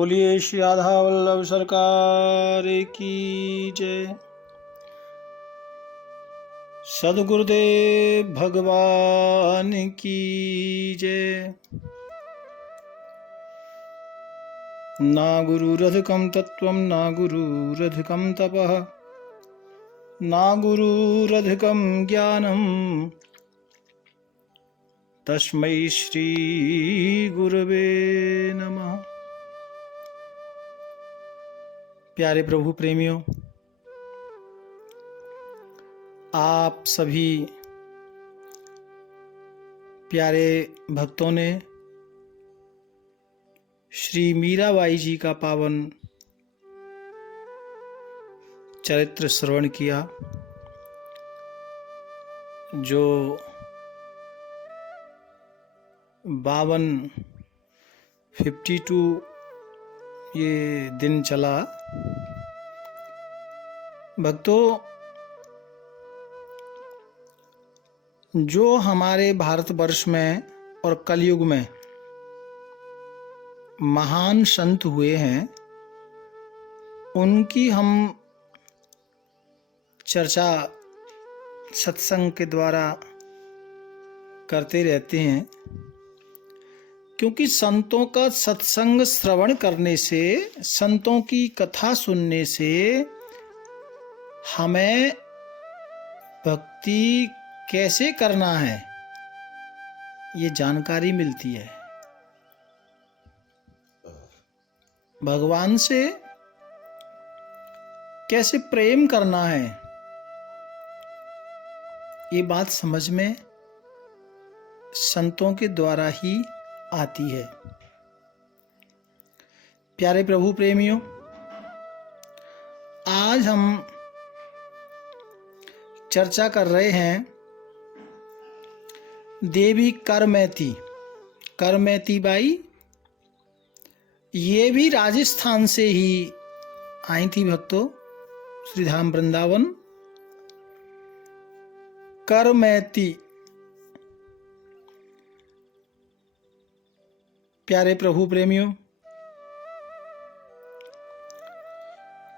बोलिए श्री राधा वल्लभ सरकार की जय। सद्गुरुदेव भगवान की जय। ना गुरुरधिकं तत्त्वं ना गुरुरधिकं तपः ना गुरुरधिकं ज्ञानं तस्मै श्री गुरवे नमः। प्यारे प्रभु प्रेमियों, आप सभी प्यारे भक्तों ने श्री मीराबाई जी का पावन चरित्र श्रवण किया, जो 52 ये दिन चला। भक्तों, जो हमारे भारतवर्ष में और कलयुग में महान संत हुए हैं, उनकी हम चर्चा सत्संग के द्वारा करते रहते हैं, क्योंकि संतों का सत्संग श्रवण करने से, संतों की कथा सुनने से हमें भक्ति कैसे करना है ये जानकारी मिलती है। भगवान से कैसे प्रेम करना है ये बात समझ में संतों के द्वारा ही आती है। प्यारे प्रभु प्रेमियों, आज हम चर्चा कर रहे हैं देवी करमैती बाई। ये भी राजस्थान से ही आई थी भक्तों, श्रीधाम वृंदावन। करमैती, प्यारे प्रभु प्रेमियों,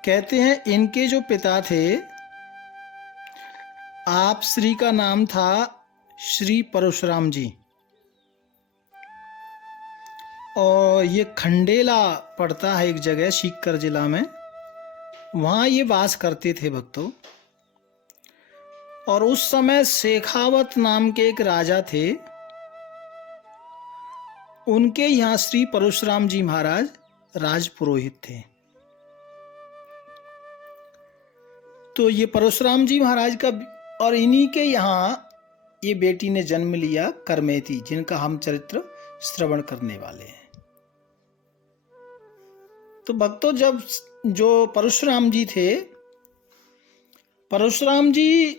कहते हैं इनके जो पिता थे, आप श्री का नाम था श्री परशुराम जी, और ये खंडेला पड़ता है एक जगह सीकर जिला में, वहाँ ये वास करते थे भक्तों। और उस समय शेखावत नाम के एक राजा थे, उनके यहाँ श्री परशुराम जी महाराज राजपुरोहित थे। तो ये परशुराम जी महाराज का और इन्हीं के यहाँ ये बेटी ने जन्म लिया करमैती, जिनका हम चरित्र श्रवण करने वाले हैं। तो भक्तों, जब जो परशुराम जी थे, परशुराम जी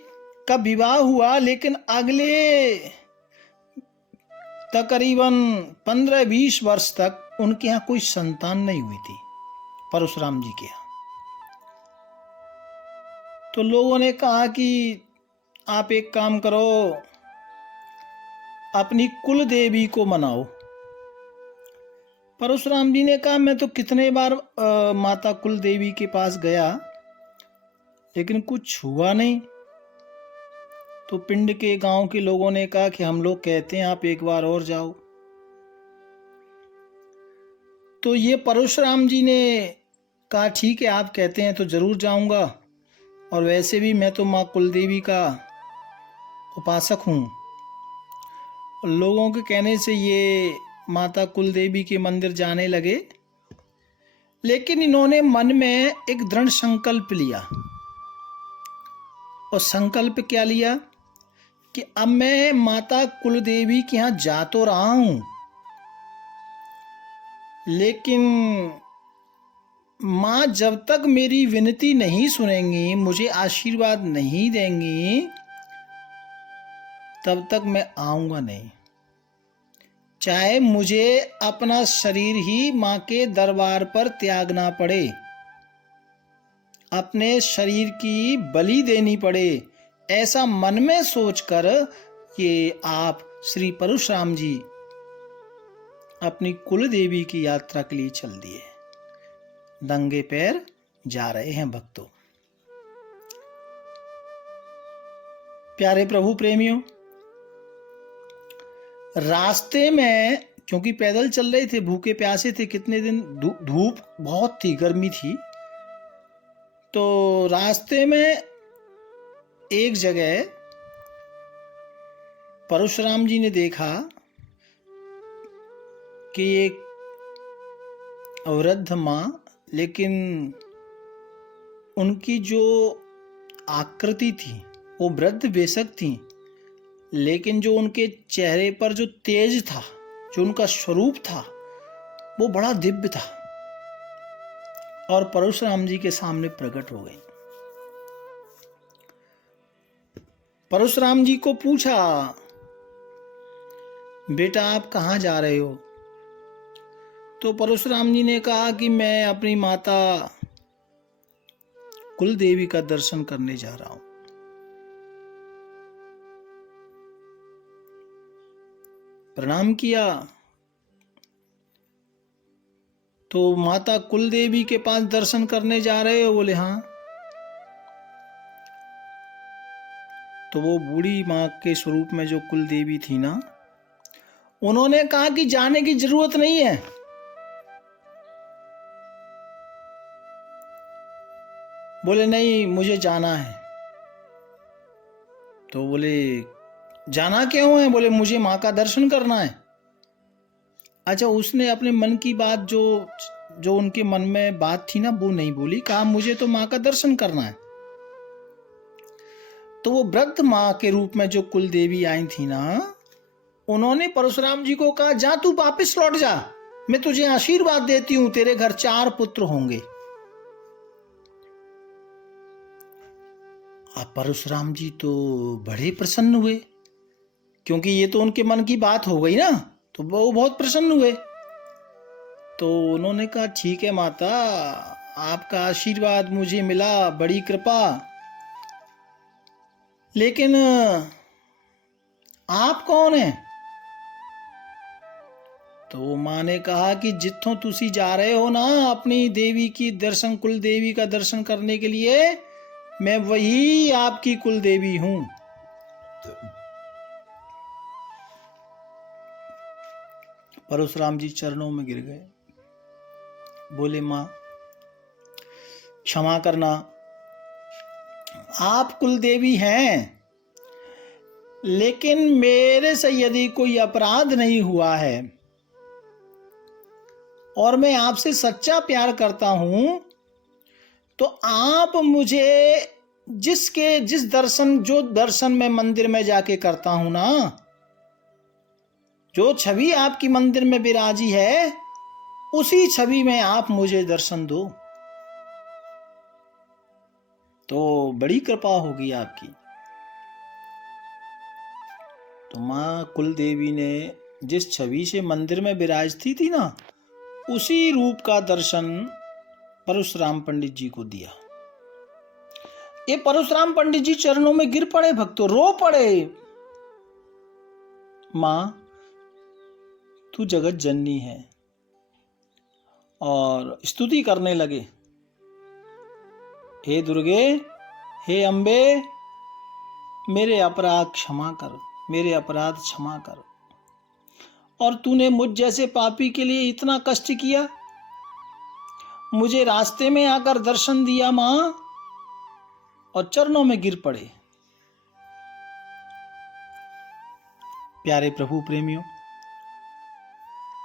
का विवाह हुआ, लेकिन अगले तकरीबन 15-20 वर्ष तक उनके यहाँ कोई संतान नहीं हुई थी, परशुराम जी के यहाँ। तो लोगों ने कहा कि आप एक काम करो, अपनी कुल देवी को मनाओ। परशुराम जी ने कहा, मैं तो कितने बार माता कुल देवी के पास गया, लेकिन कुछ हुआ नहीं। तो पिंड के गांव के लोगों ने कहा कि हम लोग कहते हैं आप एक बार और जाओ। तो ये परशुराम जी ने कहा ठीक है, आप कहते हैं तो जरूर जाऊंगा, और वैसे भी मैं तो माँ कुलदेवी का उपासक हूँ। लोगों के कहने से ये माता कुलदेवी के मंदिर जाने लगे, लेकिन इन्होंने मन में एक दृढ़ संकल्प लिया। और संकल्प क्या लिया कि अब मैं माता कुलदेवी के यहाँ जा तो रहा हूँ, लेकिन माँ जब तक मेरी विनती नहीं सुनेंगी, मुझे आशीर्वाद नहीं देंगी, तब तक मैं आऊँगा नहीं। चाहे मुझे अपना शरीर ही माँ के दरबार पर त्यागना पड़े, अपने शरीर की बलि देनी पड़े, ऐसा मन में सोचकर ये आप श्री परशुराम जी अपनी कुल देवी की यात्रा के लिए चल दिए। नंगे पैर जा रहे हैं भक्तों। प्यारे प्रभु प्रेमियों, रास्ते में क्योंकि पैदल चल रहे थे, भूखे प्यासे थे, कितने दिन धूप बहुत थी, गर्मी थी, तो रास्ते में एक जगह परशुराम जी ने देखा कि एक वृद्ध माँ, लेकिन उनकी जो आकृति थी वो वृद्ध बेशक थी, लेकिन जो उनके चेहरे पर जो तेज था, जो उनका स्वरूप था, वो बड़ा दिव्य था और परशुराम जी के सामने प्रकट हो गई। परशुराम जी को पूछा, बेटा आप कहाँ जा रहे हो? तो परशुराम जी ने कहा कि मैं अपनी माता कुल देवी का दर्शन करने जा रहा हूं। प्रणाम किया तो माता कुल देवी के पास दर्शन करने जा रहे हो? बोले हाँ। तो वो बूढ़ी माँ के स्वरूप में जो कुल देवी थी ना, उन्होंने कहा कि जाने की जरूरत नहीं है, बोले नहीं मुझे जाना है। तो बोले जाना क्यों है? बोले मुझे माँ का दर्शन करना है। अच्छा, उसने अपने मन की बात जो उनके मन में बात थी ना, वो नहीं बोली, कहा मुझे तो माँ का दर्शन करना है। तो वो वृद्ध माँ के रूप में जो कुल देवी आई थी ना, उन्होंने परशुराम जी को कहा जा तू वापस लौट जा, मैं तुझे आशीर्वाद देती हूं, तेरे घर 4 पुत्र होंगे। अब परशुराम जी तो बड़े प्रसन्न हुए, क्योंकि ये तो उनके मन की बात हो गई ना, तो वो बहुत प्रसन्न हुए। तो उन्होंने कहा ठीक है माता, आपका आशीर्वाद मुझे मिला, बड़ी कृपा, लेकिन आप कौन हैं? तो माँ ने कहा कि जिथों तुसी जा रहे हो ना अपनी देवी की दर्शन, कुल देवी का दर्शन करने के लिए, मैं वही आपकी कुल देवी हूं। परशुराम जी चरणों में गिर गए, बोले माँ क्षमा करना, आप कुल देवी हैं, लेकिन मेरे से यदि कोई अपराध नहीं हुआ है और मैं आपसे सच्चा प्यार करता हूं, तो आप मुझे जिस दर्शन मैं मंदिर में जाके करता हूं ना, जो छवि आपकी मंदिर में विराजी है, उसी छवि में आप मुझे दर्शन दो, तो बड़ी कृपा होगी आपकी। तो माँ कुल देवी ने जिस छवि से मंदिर में विराजती थी ना, उसी रूप का दर्शन परशुराम पंडित जी को दिया। ये परशुराम पंडित जी चरणों में गिर पड़े, भक्तों रो पड़े, माँ तू जगत जननी है, और स्तुति करने लगे, हे दुर्गे, हे अम्बे, मेरे अपराध क्षमा कर, मेरे अपराध क्षमा कर, और तूने मुझ जैसे पापी के लिए इतना कष्ट किया, मुझे रास्ते में आकर दर्शन दिया माँ, और चरणों में गिर पड़े। प्यारे प्रभु प्रेमियों,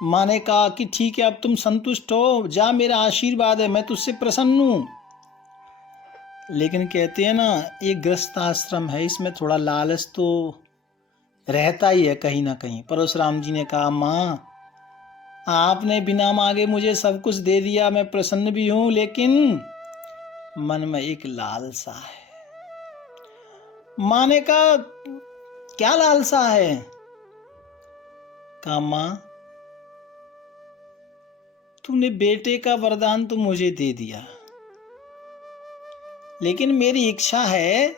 माँ ने कहा कि ठीक है अब तुम संतुष्ट हो, जा मेरा आशीर्वाद है, मैं तुझसे प्रसन्न हूं। लेकिन कहते हैं ना, ये गृहस्थ आश्रम है, इसमें थोड़ा लालच तो रहता ही है कहीं ना कहीं। परशुराम जी ने कहा माँ आपने बिना मांगे मुझे सब कुछ दे दिया, मैं प्रसन्न भी हूं, लेकिन मन में एक लालसा है। माँ ने कहा क्या लालसा है? कहा माँ तूने बेटे का वरदान तो मुझे दे दिया, लेकिन मेरी इच्छा है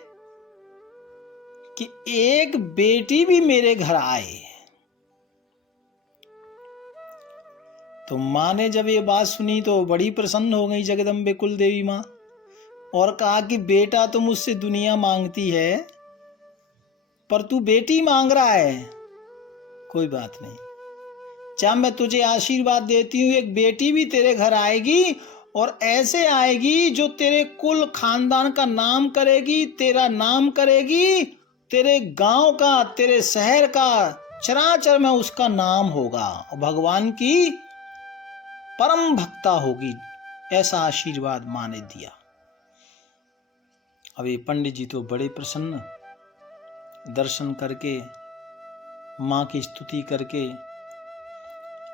कि एक बेटी भी मेरे घर आए। तो माँ ने जब ये बात सुनी तो बड़ी प्रसन्न हो गई जगदम्बे कुल देवी माँ, और कहा कि बेटा तो मुझसे दुनिया मांगती है, पर तू बेटी मांग रहा है, कोई बात नहीं। चाहे मैं तुझे आशीर्वाद देती हूँ, एक बेटी भी तेरे घर आएगी, और ऐसे आएगी जो तेरे कुल खानदान का नाम करेगी, तेरा नाम करेगी, तेरे गांव का, तेरे शहर का, चराचर में उसका नाम होगा, और भगवान की परम भक्ता होगी। ऐसा आशीर्वाद माँ ने दिया। अब ये पंडित जी तो बड़े प्रसन्न, दर्शन करके, माँ की स्तुति करके,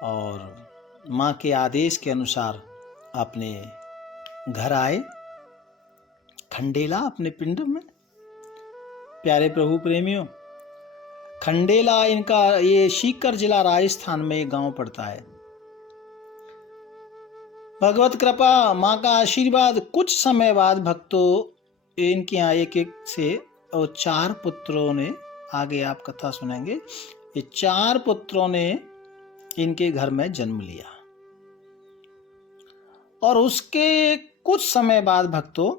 और माँ के आदेश के अनुसार अपने घर आए, खंडेला अपने पिंड में। प्यारे प्रभु प्रेमियों, खंडेला इनका ये सीकर जिला राजस्थान में एक गांव पड़ता है। भगवत कृपा, माँ का आशीर्वाद, कुछ समय बाद भक्तों इनके यहाँ एक एक से और 4 पुत्रों ने, आगे आप कथा सुनेंगे, ये 4 पुत्रों ने इनके घर में जन्म लिया। और उसके कुछ समय बाद भक्तों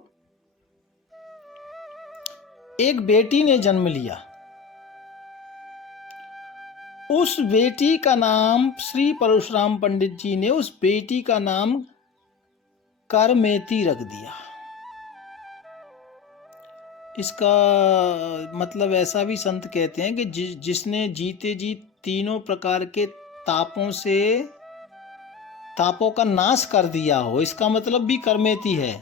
एक बेटी ने जन्म लिया। उस बेटी का नाम, श्री परशुराम पंडित जी ने उस बेटी का नाम करमेती रख दिया। इसका मतलब ऐसा भी संत कहते हैं कि जिसने जीते जी तीनों प्रकार के तापों का नाश कर दिया हो, इसका मतलब भी करमेती है।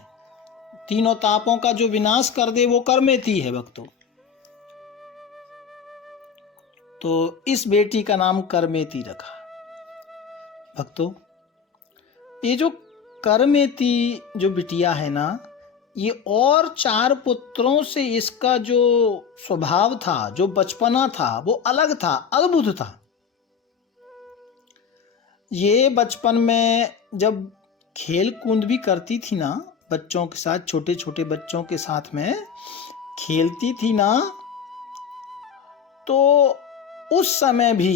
तीनों तापों का जो विनाश कर दे वो करमेती है भक्तों। तो इस बेटी का नाम करमेती रखा। भक्तों, ये जो करमेती जो बिटिया है ना, ये और 4 पुत्रों से इसका जो स्वभाव था, जो बचपना था, वो अलग था, अद्भुत था। ये बचपन में जब खेल कूद भी करती थी ना, बच्चों के साथ, छोटे छोटे बच्चों के साथ में खेलती थी ना, तो उस समय भी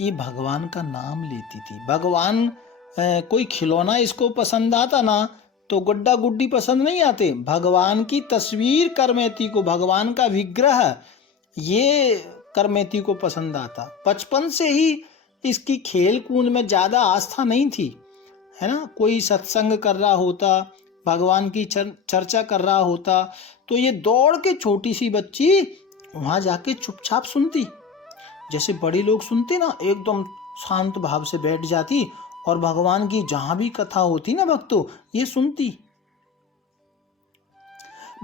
ये भगवान का नाम लेती थी। भगवान कोई खिलौना इसको पसंद आता ना, तो गुड्डा गुड्डी पसंद नहीं आते, भगवान की तस्वीर करमेती को, भगवान का विग्रह, ये करमेती को पसंद आता। बचपन से ही इसकी खेल कूद में ज़्यादा आस्था नहीं थी, है ना। कोई सत्संग कर रहा होता, भगवान की चर्चा कर रहा होता, तो ये दौड़ के छोटी सी बच्ची वहाँ जाके चुपचाप सुनती। जैसे बड़े लोग सुनते ना, एकदम शांत भाव से बैठ जाती, और भगवान की जहां भी कथा होती ना भक्तों, ये सुनती।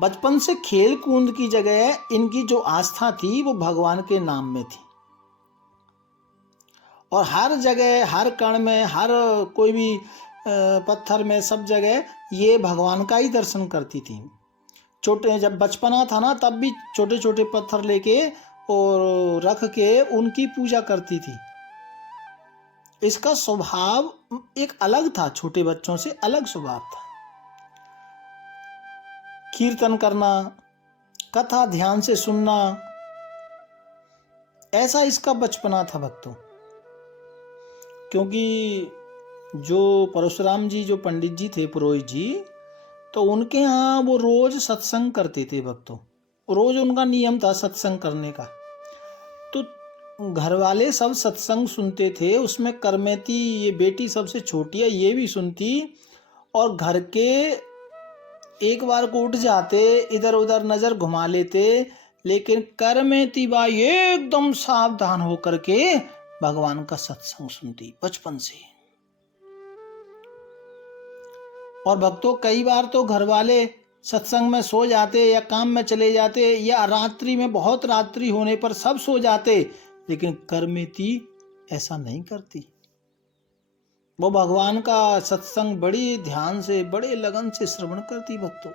बचपन से खेल कूद की जगह इनकी जो आस्था थी वो भगवान के नाम में थी। और हर जगह, हर कण में, हर कोई भी पत्थर में, सब जगह ये भगवान का ही दर्शन करती थी। छोटे जब बचपना था ना, तब भी छोटे छोटे पत्थर लेके और रख के उनकी पूजा करती थी। इसका स्वभाव एक अलग था, छोटे बच्चों से अलग स्वभाव था। कीर्तन करना, कथा ध्यान से सुनना, ऐसा इसका बचपना था भक्तों। क्योंकि जो परशुराम जी, जो पंडित जी थे, पुरोहित जी, तो उनके यहाँ वो रोज सत्संग करते थे भक्तों। रोज उनका नियम था सत्संग करने का। तो घर वाले सब सत्संग सुनते थे, उसमें करमेती, ये बेटी सबसे छोटी है, ये भी सुनती। और घर के एक बार को उठ जाते, इधर उधर नजर घुमा लेते, लेकिन करमेती बाई एकदम सावधान होकर के भगवान का सत्संग सुनती बचपन से। और भक्तों, कई बार तो घर वाले सत्संग में सो जाते या काम में चले जाते, या रात्रि में, बहुत रात्रि होने पर सब सो जाते, लेकिन करमेती ऐसा नहीं करती। वो भगवान का सत्संग बड़ी ध्यान से, बड़े लगन से श्रवण करती भक्तों।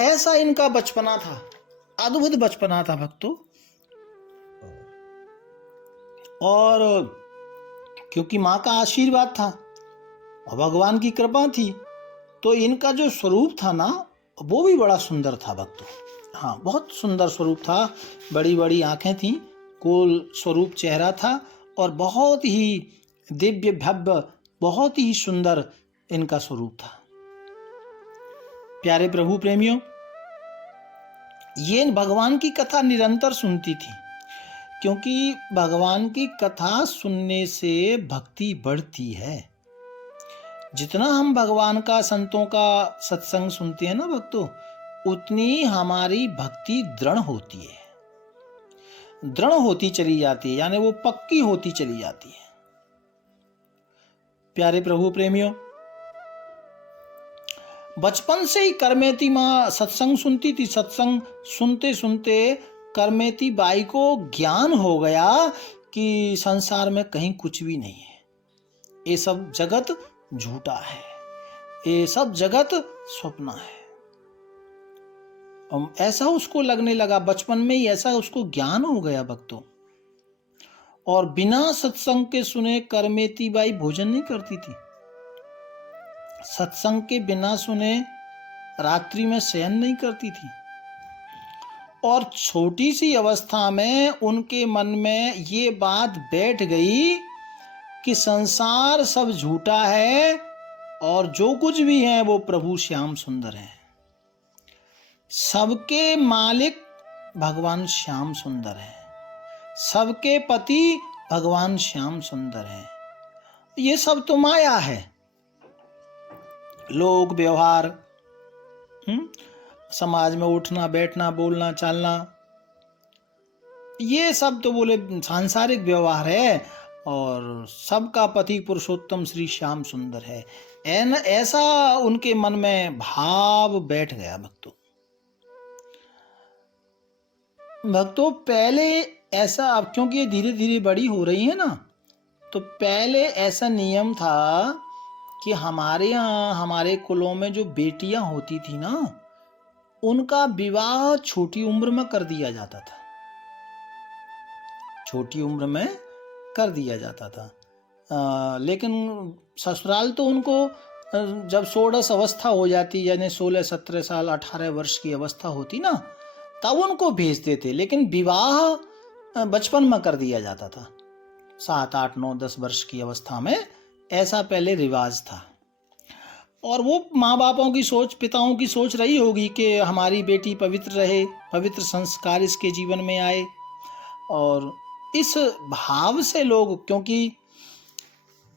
ऐसा इनका बचपना था, अद्भुत बचपना था भक्तों। और क्योंकि माँ का आशीर्वाद था और भगवान की कृपा थी, तो इनका जो स्वरूप था ना, वो भी बड़ा सुंदर था भक्तों। हाँ, बहुत सुंदर स्वरूप था। बड़ी बड़ी आंखें थीं, गोल स्वरूप चेहरा था और बहुत ही दिव्य भव्य, बहुत ही सुंदर इनका स्वरूप था। प्यारे प्रभु प्रेमियों, ये भगवान की कथा निरंतर सुनती थी, क्योंकि भगवान की कथा सुनने से भक्ति बढ़ती है। जितना हम भगवान का, संतों का सत्संग सुनते हैं ना भक्तों, उतनी हमारी भक्ति दृढ़ होती है, दृढ़ होती चली जाती है, यानी वो पक्की होती चली जाती है। प्यारे प्रभु प्रेमियों, बचपन से ही करमेती माँ सत्संग सुनती थी। सत्संग सुनते सुनते करमेती बाई को ज्ञान हो गया कि संसार में कहीं कुछ भी नहीं है, ये सब जगत झूठा है, ये सब जगत स्वप्न है। ऐसा उसको लगने लगा, बचपन में ही ऐसा उसको ज्ञान हो गया भक्तों। और बिना सत्संग के सुने करमेती बाई भोजन नहीं करती थी। सत्संग के बिना सुने रात्रि में शयन नहीं करती थी। और छोटी सी अवस्था में उनके मन में ये बात बैठ गई कि संसार सब झूठा है और जो कुछ भी है वो प्रभु श्याम सुंदर है। सबके मालिक भगवान श्याम सुंदर है, सबके पति भगवान श्याम सुंदर है। ये सब तो माया है, लोक व्यवहार, समाज में उठना बैठना बोलना चालना, ये सब तो बोले सांसारिक व्यवहार है और सबका पति पुरुषोत्तम श्री श्याम सुंदर है। ऐसा उनके मन में भाव बैठ गया भक्तों। पहले ऐसा, अब क्योंकि ये धीरे धीरे बड़ी हो रही है ना, तो पहले ऐसा नियम था कि हमारे यहाँ, हमारे कुलों में जो बेटियां होती थी ना, उनका विवाह छोटी उम्र में कर दिया जाता था, छोटी उम्र में कर दिया जाता था। लेकिन ससुराल तो उनको जब 16 अवस्था हो जाती, यानी 16, 17 साल, 18 वर्ष की अवस्था होती ना, तब उनको भेजते थे। लेकिन विवाह बचपन में कर दिया जाता था, 7, 8, 9, 10 वर्ष की अवस्था में, ऐसा पहले रिवाज था। और वो माँ बापों की सोच, पिताओं की सोच रही होगी कि हमारी बेटी पवित्र रहे, पवित्र संस्कार इसके जीवन में आए। और इस भाव से लोग, क्योंकि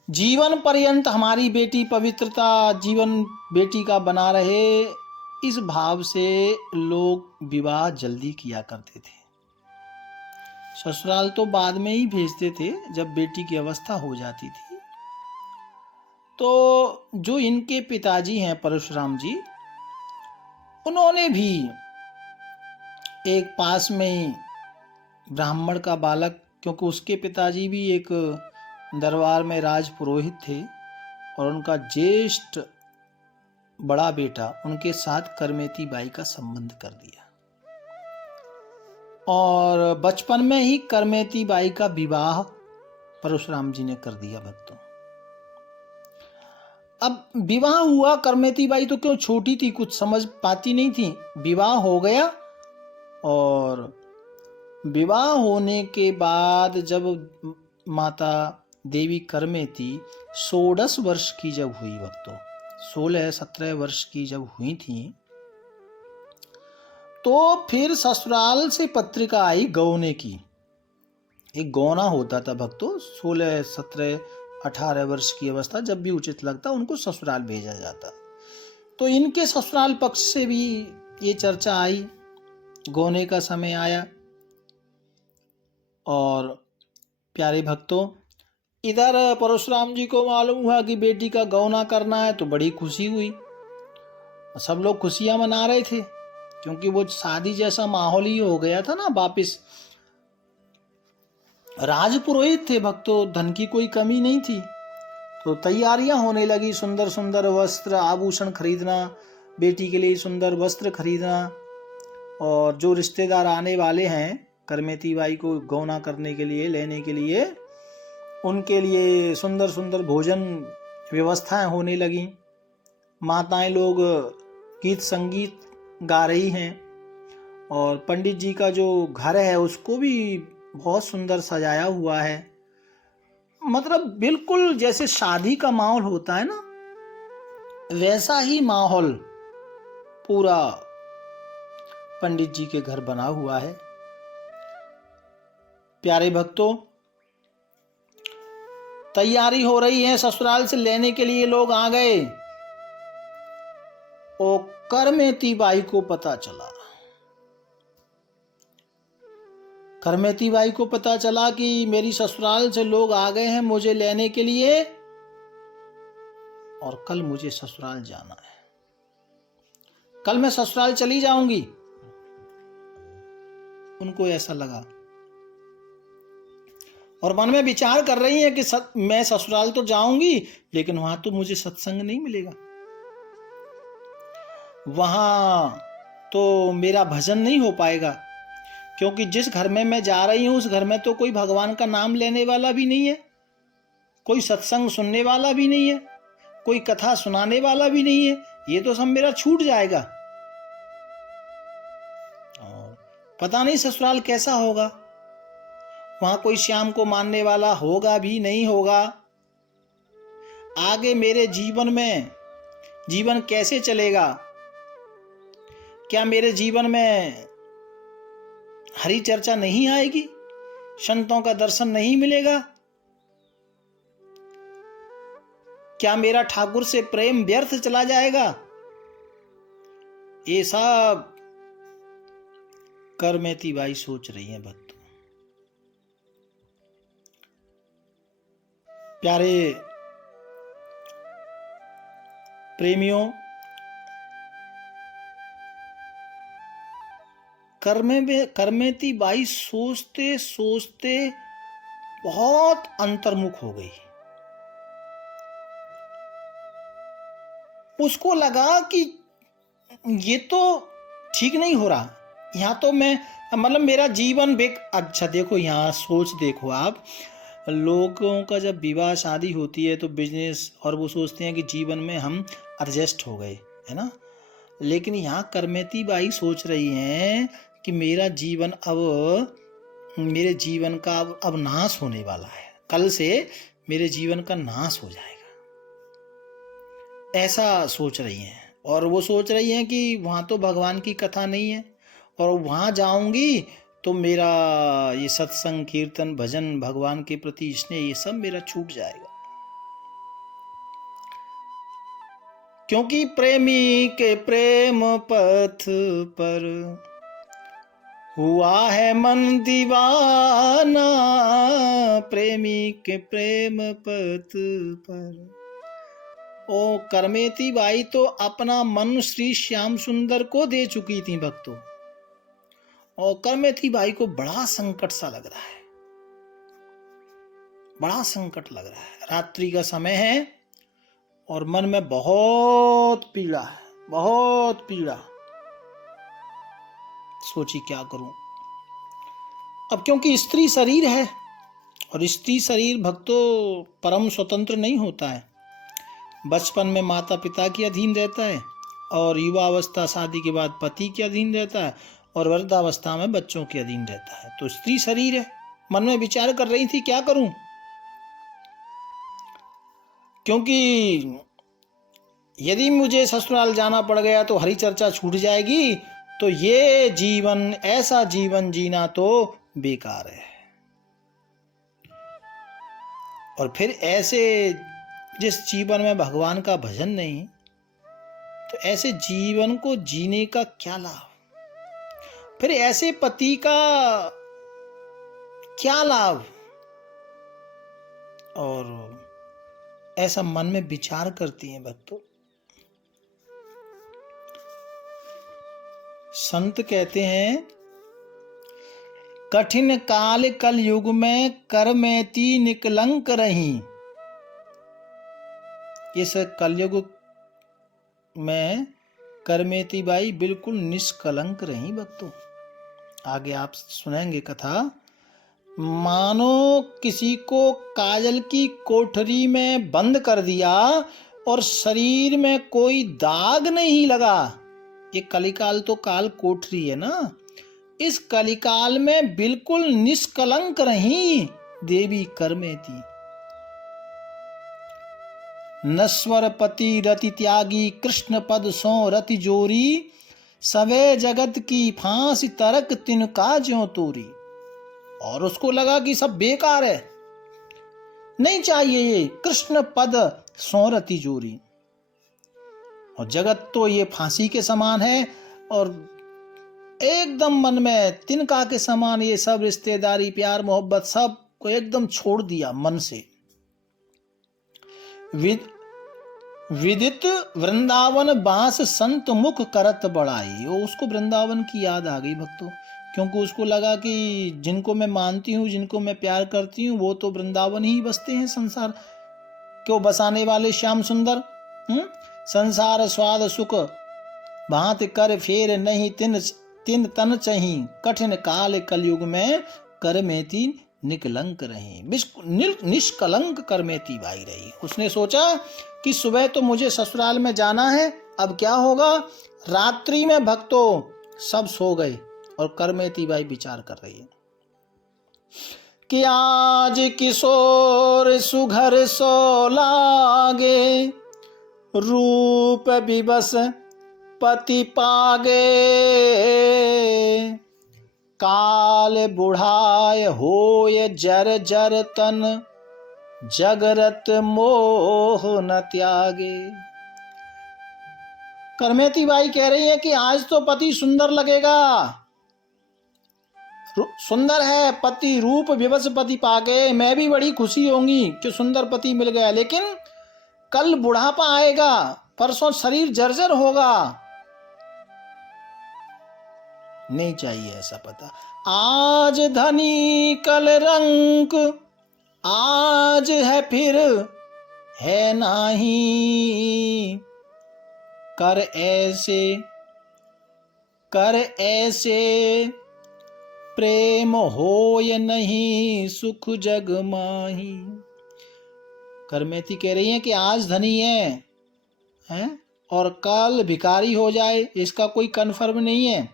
जीवन पर्यंत हमारी बेटी पवित्रता जीवन बेटी का बना रहे, इस भाव से लोग विवाह जल्दी किया करते थे। ससुराल तो बाद में ही भेजते थे जब बेटी की अवस्था हो जाती थी। तो जो इनके पिताजी हैं परशुराम जी, उन्होंने भी एक पास में ही ब्राह्मण का बालक, क्योंकि उसके पिताजी भी एक दरबार में राज पुरोहित थे, और उनका ज्येष्ठ बड़ा बेटा उनके साथ करमेती बाई का संबंध कर दिया। और बचपन में ही करमेती बाई का विवाह परशुराम जी ने कर दिया भक्तों। अब विवाह हुआ, करमेती बाई तो क्यों छोटी थी, कुछ समझ पाती नहीं थी। विवाह हो गया, और विवाह होने के बाद जब माता देवी करमेती 16 वर्ष की जब हुई भक्तों, 16-17 वर्ष की जब हुई थी, तो फिर ससुराल से पत्रिका आई गौने की। एक गौना होता था भक्तों, 16, 17, 18 वर्ष की अवस्था, जब भी उचित लगता उनको ससुराल भेजा जाता। तो इनके ससुराल पक्ष से भी ये चर्चा आई, गौने का समय आया। और प्यारे भक्तों, इधर परशुराम जी को मालूम हुआ कि बेटी का गौना करना है, तो बड़ी खुशी हुई, सब लोग खुशियां मना रहे थे, क्योंकि वो शादी जैसा माहौल ही हो गया था ना वापिस। राजपुरोहित थे भक्तों, धन की कोई कमी नहीं थी, तो तैयारियां होने लगी। सुंदर सुंदर वस्त्र आभूषण खरीदना, बेटी के लिए सुंदर वस्त्र खरीदना, और जो रिश्तेदार आने वाले हैं करमेती बाई को गौना करने के लिए, लेने के लिए, उनके लिए सुंदर सुंदर भोजन व्यवस्थाएं होने लगी। माताएं लोग गीत संगीत गा रही हैं, और पंडित जी का जो घर है उसको भी बहुत सुंदर सजाया हुआ है, मतलब बिल्कुल जैसे शादी का माहौल होता है ना, वैसा ही माहौल पूरा पंडित जी के घर बना हुआ है। प्यारे भक्तों, तैयारी हो रही है, ससुराल से लेने के लिए लोग आ गए। और करमेती बाई को पता चला, करमेती बाई को पता चला कि मेरी ससुराल से लोग आ गए हैं मुझे लेने के लिए, और कल मुझे ससुराल जाना है, कल मैं ससुराल चली जाऊंगी। उनको ऐसा लगा और मन में विचार कर रही है कि मैं ससुराल तो जाऊंगी, लेकिन वहां तो मुझे सत्संग नहीं मिलेगा, वहां तो मेरा भजन नहीं हो पाएगा, क्योंकि जिस घर में मैं जा रही हूं उस घर में तो कोई भगवान का नाम लेने वाला भी नहीं है, कोई सत्संग सुनने वाला भी नहीं है, कोई कथा सुनाने वाला भी नहीं है, ये तो सब मेरा छूट जाएगा। और पता नहीं ससुराल कैसा होगा, वहां कोई श्याम को मानने वाला होगा भी नहीं होगा, आगे मेरे जीवन में जीवन कैसे चलेगा, क्या मेरे जीवन में हरि चर्चा नहीं आएगी, संतों का दर्शन नहीं मिलेगा, क्या मेरा ठाकुर से प्रेम व्यर्थ चला जाएगा। ये सब करमेती बाई सोच रही है भक्तों। प्यारे प्रेमियों, करमेती बाई सोचते सोचते बहुत अंतर्मुख हो गई। उसको लगा कि ये तो ठीक नहीं हो रहा, यहाँ तो मैं मतलब मेरा जीवन अच्छा देखो, यहाँ सोच देखो आप, लोगों का जब विवाह शादी होती है तो बिजनेस, और वो सोचते हैं कि जीवन में हम एडजस्ट हो गए, है ना। लेकिन यहाँ करमेती बाई सोच रही हैं कि मेरा जीवन मेरे जीवन का अब नाश होने वाला है, कल से मेरे जीवन का नाश हो जाएगा, ऐसा सोच रही हैं। और वो सोच रही हैं कि वहाँ तो भगवान की कथा नहीं है, और वहाँ जाऊंगी तो मेरा ये सत्संग कीर्तन भजन भगवान के प्रति स्नेह ये सब मेरा छूट जाएगा, क्योंकि प्रेमी के प्रेम पथ पर हुआ है मन दीवाना, प्रेमी के प्रेम पथ पर। ओ करमेती बाई तो अपना मन श्री श्याम सुंदर को दे चुकी थी भक्तों, और करमेती बाई को बड़ा संकट सा लग रहा है, बड़ा संकट लग रहा है। रात्रि का समय है और मन में बहुत पीड़ा है, बहुत पीड़ा। सोची क्या करूं अब, क्योंकि स्त्री शरीर है, और स्त्री शरीर भक्तों परम स्वतंत्र नहीं होता है। बचपन में माता पिता के अधीन रहता है, और युवावस्था शादी के बाद पति के अधीन रहता है, और वृद्धावस्था में बच्चों के अधीन रहता है। तो स्त्री शरीर है। मन में विचार कर रही थी क्या करूं, क्योंकि यदि मुझे ससुराल जाना पड़ गया तो हरि चर्चा छूट जाएगी, तो ये जीवन, ऐसा जीवन जीना तो बेकार है। और फिर ऐसे जिस जीवन में भगवान का भजन नहीं, तो ऐसे जीवन को जीने का क्या लाभ, फिर ऐसे पति का क्या लाभ। और ऐसा मन में विचार करती हैं भक्तों। संत कहते हैं, कठिन काल कल युग में करमेती निकलंक रही। इस कलयुग में करमेती बाई बिल्कुल निष्कलंक रही भक्तों। आगे आप सुनेंगे कथा। मानो किसी को काजल की कोठरी में बंद कर दिया और शरीर में कोई दाग नहीं लगा। ये कलिकाल तो काल कोठरी है ना, इस कलिकाल में बिल्कुल निष्कलंक रही देवी करमेती। नश्वर पति रति त्यागी कृष्ण पद सो रति जोरी, सवे जगत की फांसी तरक तिनका ज्यों तोरी। और उसको लगा कि सब बेकार है, नहीं चाहिए ये कृष्ण पद सो रति जोरी, और जगत तो ये फांसी के समान है, और एकदम मन में तिनका के समान ये सब रिश्तेदारी प्यार मोहब्बत सब को एकदम छोड़ दिया मन से। विदित वृंदावन बास संत मुख करत बढ़ाई। उसको वृंदावन की याद आ गई भक्तों, क्योंकि उसको लगा कि जिनको मैं मानती हूँ, जिनको मैं प्यार करती हूँ, वो तो वृंदावन ही बसते हैं, संसार क्यों बसाने वाले श्याम सुंदर। संसार स्वाद सुख भांति कर फेर नहीं, तिन तन चही कठिन काल कलयुग में करमेती निकलंक रही। निष्कलंक करमेती बाई रही। उसने सोचा कि सुबह तो मुझे ससुराल में जाना है, अब क्या होगा। रात्रि में भक्तों सब सो गए और करमेती बाई विचार कर रही है कि आज किशोर सुघर सो लागे, रूप विवश पति पागे, काल बुढ़ाय होय जर जर तन, जगरत मोह न त्यागे। करमेती बाई कह रही है कि आज तो पति सुंदर लगेगा, सुंदर है पति, रूप विवश पति पाके, मैं भी बड़ी खुशी होंगी कि सुंदर पति मिल गया, लेकिन कल बुढ़ापा आएगा, परसों शरीर जर्जर होगा, नहीं चाहिए ऐसा पता। आज धनी कल रंक, आज है फिर है नाही, कर ऐसे प्रेम होय नहीं, सुख जग माही। करमेती कह रही है कि आज धनी है और कल भिखारी हो जाए, इसका कोई कन्फर्म नहीं है।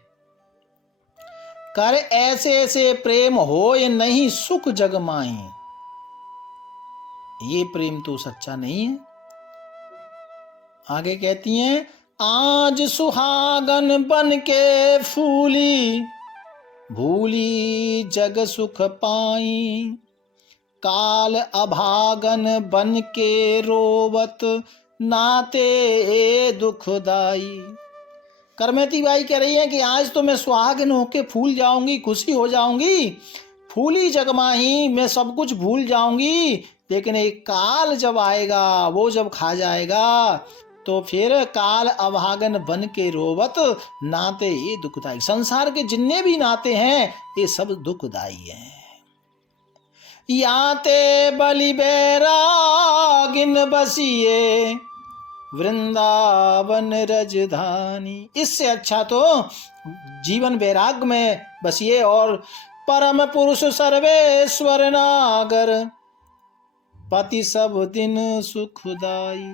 कर ऐसे प्रेम होय नहीं, सुख जग माही। ये प्रेम तो सच्चा नहीं है। आगे कहती हैं, आज सुहागन बन के फूली, भूली जग सुख पाई, काल अभागन बन के रोवत, नाते दुखदाई। करमेती बाई कह रही है कि आज तो मैं सुहागिन होके फूल जाऊंगी, खुशी हो जाऊंगी, फूली जगमाही, मैं सब कुछ भूल जाऊंगी, लेकिन एक काल जब आएगा, वो जब खा जाएगा, तो फिर काल अभागन बन के रोवत, नाते ये दुखदाई। संसार के जितने भी नाते हैं ये सब दुखदाई हैं। याते बलि बैरागिन बसिए, वृंदावन रजधानी। इससे अच्छा तो जीवन वैराग्य में बसिए और परम पुरुष सर्वेश्वर नागर, पति सब दिन सुखदाई।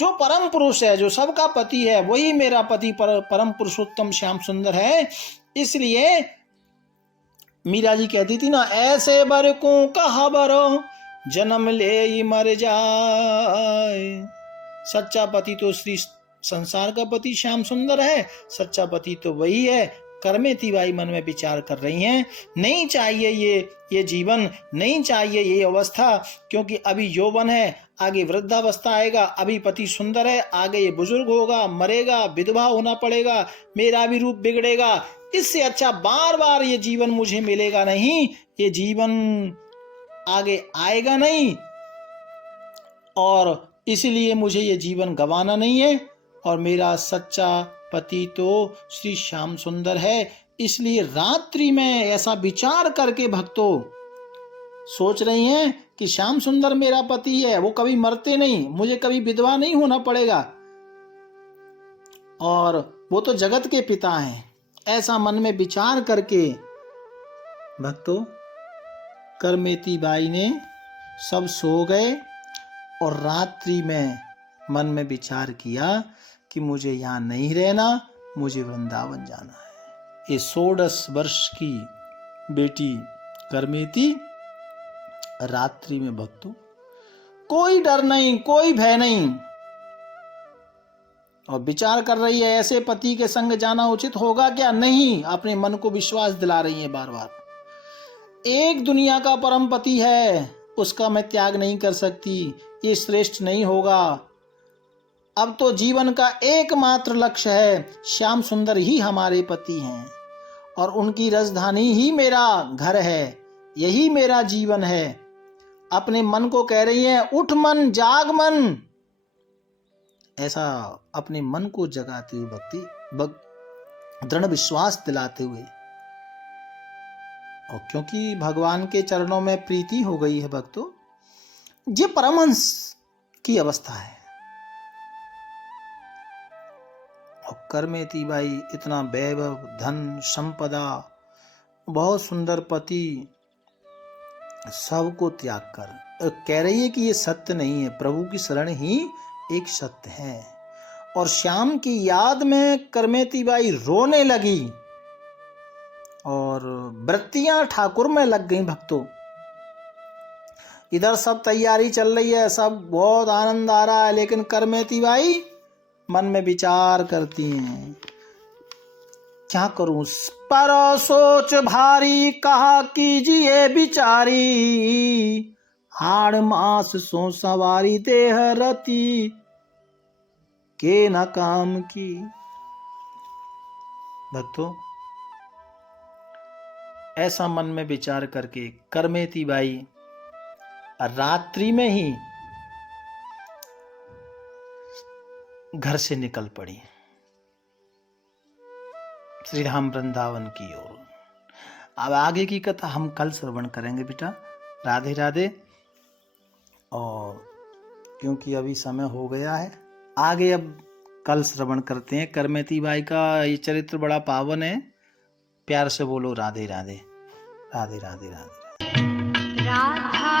जो परम पुरुष है, जो सबका पति है, वही मेरा पति परम पुरुषोत्तम श्याम सुंदर है। इसलिए मीरा जी कहती थी ना, ऐसे बर को कहा बरो, जन्म ले मर जाए। सच्चा पति तो श्री संसार का पति श्याम सुंदर है, सच्चा पति तो वही है। करमेती बाई मन में विचार कर रही हैं, नहीं चाहिए ये जीवन, नहीं चाहिए ये अवस्था, क्योंकि अभी यौवन है, आगे वृद्धावस्था आएगा, अभी पति सुंदर है, आगे ये बुजुर्ग होगा, मरेगा, विधवा होना पड़ेगा, मेरा भी रूप बिगड़ेगा। इससे अच्छा बार बार ये जीवन मुझे मिलेगा नहीं, ये जीवन आगे आएगा नहीं, और इसलिए मुझे ये जीवन गंवाना नहीं है। और मेरा सच्चा पति तो श्री श्याम सुंदर है। इसलिए रात्रि में ऐसा विचार करके भक्तों सोच रही हैं कि श्याम सुंदर मेरा पति है, वो कभी मरते नहीं, मुझे कभी विधवा नहीं होना पड़ेगा, और वो तो जगत के पिता हैं। ऐसा मन में विचार करके भक्तों करमेती बाई ने सब सो गए और रात्रि में मन में विचार किया कि मुझे यहाँ नहीं रहना, मुझे वृंदावन जाना है। ये 16 वर्ष की बेटी करमेती रात्रि में भक्तों कोई डर नहीं, कोई भय नहीं, और विचार कर रही है ऐसे पति के संग जाना उचित होगा क्या? नहीं, अपने मन को विश्वास दिला रही है बार बार। एक दुनिया का परम पति है, उसका मैं त्याग नहीं कर सकती, ये श्रेष्ठ नहीं होगा। अब तो जीवन का एकमात्र लक्ष्य है, श्याम सुंदर ही हमारे पति हैं और उनकी राजधानी ही मेरा घर है, यही मेरा जीवन है। अपने मन को कह रही है, उठ मन, जाग मन। ऐसा अपने मन को जगाती हुई भक्ति, दृढ़ विश्वास दिलाते हुए, और क्योंकि भगवान के चरणों में प्रीति हो गई है भक्तों, ये परमहंस की अवस्था है। और करमेती बाई इतना वैभव, धन, संपदा, बहुत सुंदर पति, सबको त्याग कर कह रही है कि ये सत्य नहीं है, प्रभु की शरण ही एक सत्य है। और श्याम की याद में करमेती बाई रोने लगी और वृत्तियां ठाकुर में लग गई भक्तों। इधर सब तैयारी चल रही है, सब बहुत आनंद आ रहा है, लेकिन करमेती बाई मन में विचार करती हैं, क्या करूं? पर सोच भारी कहा कीजिए बिचारी, हाड़ मास सो सवारी देह रति के न काम की। भक्तों, ऐसा मन में विचार करके करमेती बाई रात्रि में ही घर से निकल पड़ी श्री राम वृंदावन की ओर। अब आगे की कथा हम कल श्रवण करेंगे बेटा। राधे राधे। और क्योंकि अभी समय हो गया है, आगे अब कल श्रवण करते हैं। करमेती बाई का ये चरित्र बड़ा पावन है। प्यार से बोलो राधे राधे, राधे राधे, राधे राधे। राधा